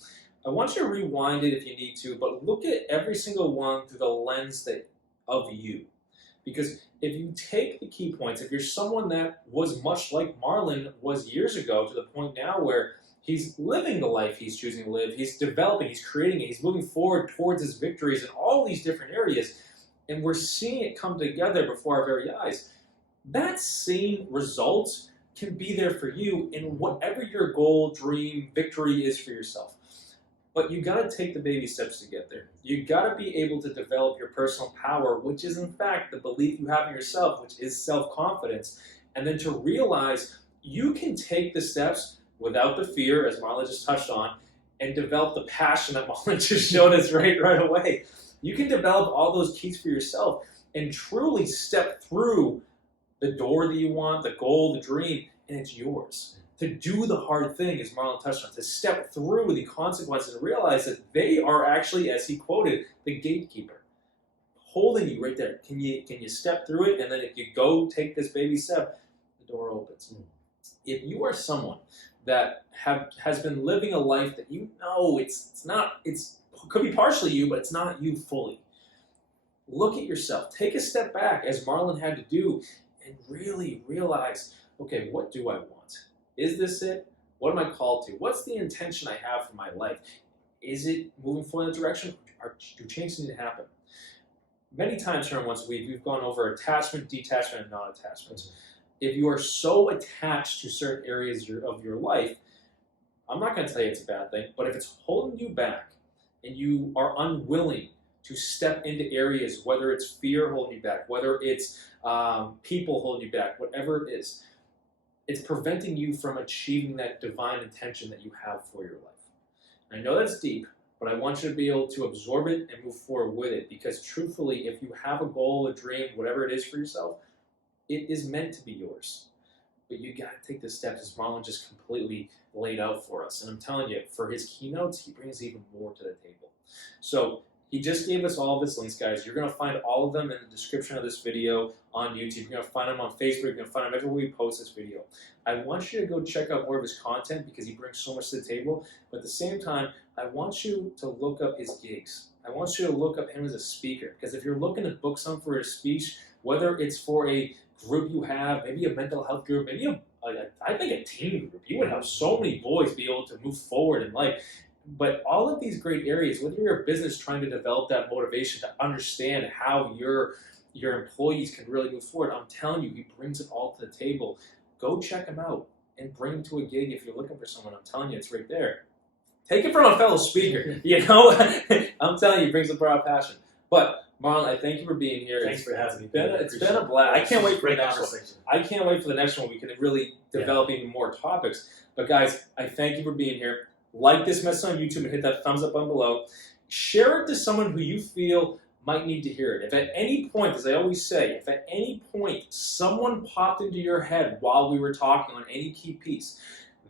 I want you to rewind it if you need to, but look at every single one through the lens of you. Because if you take the key points, if you're someone that was much like Marlon was years ago, to the point now where he's living the life he's choosing to live, he's developing, he's creating it, he's moving forward towards his victories in all these different areas, and we're seeing it come together before our very eyes, that same result can be there for you in whatever your goal, dream, victory is for yourself. But you got to take the baby steps to get there. You got to be able to develop your personal power, which is in fact the belief you have in yourself, which is self-confidence. And then to realize you can take the steps without the fear, as Marlon just touched on, and develop the passion that Marlon just showed us right away. You can develop all those keys for yourself and truly step through the door that you want, the goal, the dream, and it's yours. To do the hard thing, as Marlon touched on, to step through the consequences and realize that they are actually, as he quoted, the gatekeeper, holding you right there. Can you step through it? And then if you go take this baby step, the door opens. If you are someone that has been living a life that it could be partially you, but it's not you fully, look at yourself. Take a step back, as Marlon had to do, and really realize, okay, what do I want? Is this it? What am I called to? What's the intention I have for my life? Is it moving forward in that direction? Or do changes need to happen? Many times here in Once a Week, we've gone over attachment, detachment, and non-attachment. If you are so attached to certain areas of your life, I'm not going to tell you it's a bad thing, but if it's holding you back and you are unwilling to step into areas, whether it's fear holding you back, whether it's people holding you back, whatever it is, it's preventing you from achieving that divine intention that you have for your life. I know that's deep, but I want you to be able to absorb it and move forward with it, because truthfully, if you have a goal, a dream, whatever it is for yourself, it is meant to be yours. But you got to take the steps, as Marlon just completely laid out for us. And I'm telling you, for his keynotes, he brings even more to the table. So he just gave us all of his links, guys. You're going to find all of them in the description of this video on YouTube. You're going to find them on Facebook. You're going to find them everywhere we post this video. I want you to go check out more of his content because he brings so much to the table. But at the same time, I want you to look up his gigs. I want you to look up him as a speaker, because if you're looking to book some for a speech, whether it's for a group you have, maybe a mental health group, maybe I think a teen group, you would have so many boys be able to move forward in life. But all of these great areas, whether you're a business trying to develop that motivation to understand how your employees can really move forward, I'm telling you, he brings it all to the table. Go check him out and bring him to a gig if you're looking for someone. I'm telling you, it's right there. Take it from a fellow speaker, you know? I'm telling you, he brings a broad passion. But Marlon, I thank you for being here. Thanks for having me. It's been a blast. I can't wait for the next one. conversation. I can't wait for the next one. We can really develop even more topics. But guys, I thank you for being here. Like this message on YouTube and hit that thumbs up button below. Share it to someone who you feel might need to hear it. If at any point, as I always say, if at any point someone popped into your head while we were talking on any key piece,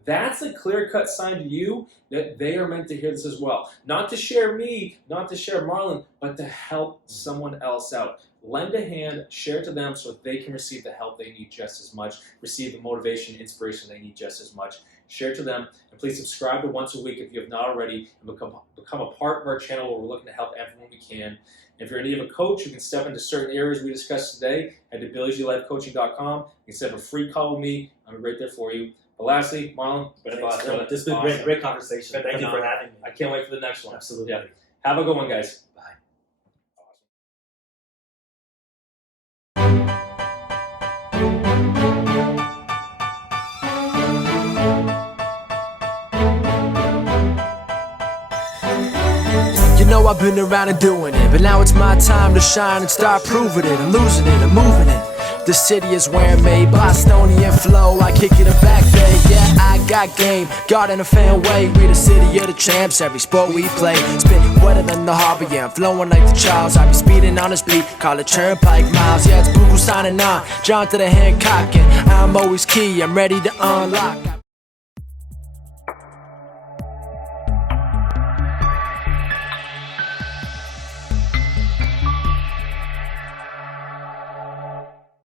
that's a clear-cut sign to you that they are meant to hear this as well. Not to share me, not to share Marlon, but to help someone else out. Lend a hand, share it to them so they can receive the help they need just as much, receive the motivation, inspiration they need just as much. Share it to them, and please subscribe to Once a Week if you have not already, and become a part of our channel where we're looking to help everyone we can. If you're in need of a coach who can step into certain areas we discussed today, head to billygLifeCoaching.com. You can set up a free call with me. I'm right there for you. But lastly, Marlon, this has been a great conversation. Thank you for having me. I can't wait for the next one. Absolutely. Yeah. Have a good one, guys. Bye. You know I've been around and doing it, but now it's my time to shine and start proving it. I'm losing it, I'm moving it. The city is where I'm made, Bostonian flow, I kick it a back day. Yeah, I got game, God in a fan way. We the city of the champs, every sport we play. Spit wetter than the harbor, yeah, I'm flowing like the Charles. I be speeding on this beat, call it Turnpike Miles. Yeah, it's Boo signing on, John to the Hancock, and I'm always key, I'm ready to unlock.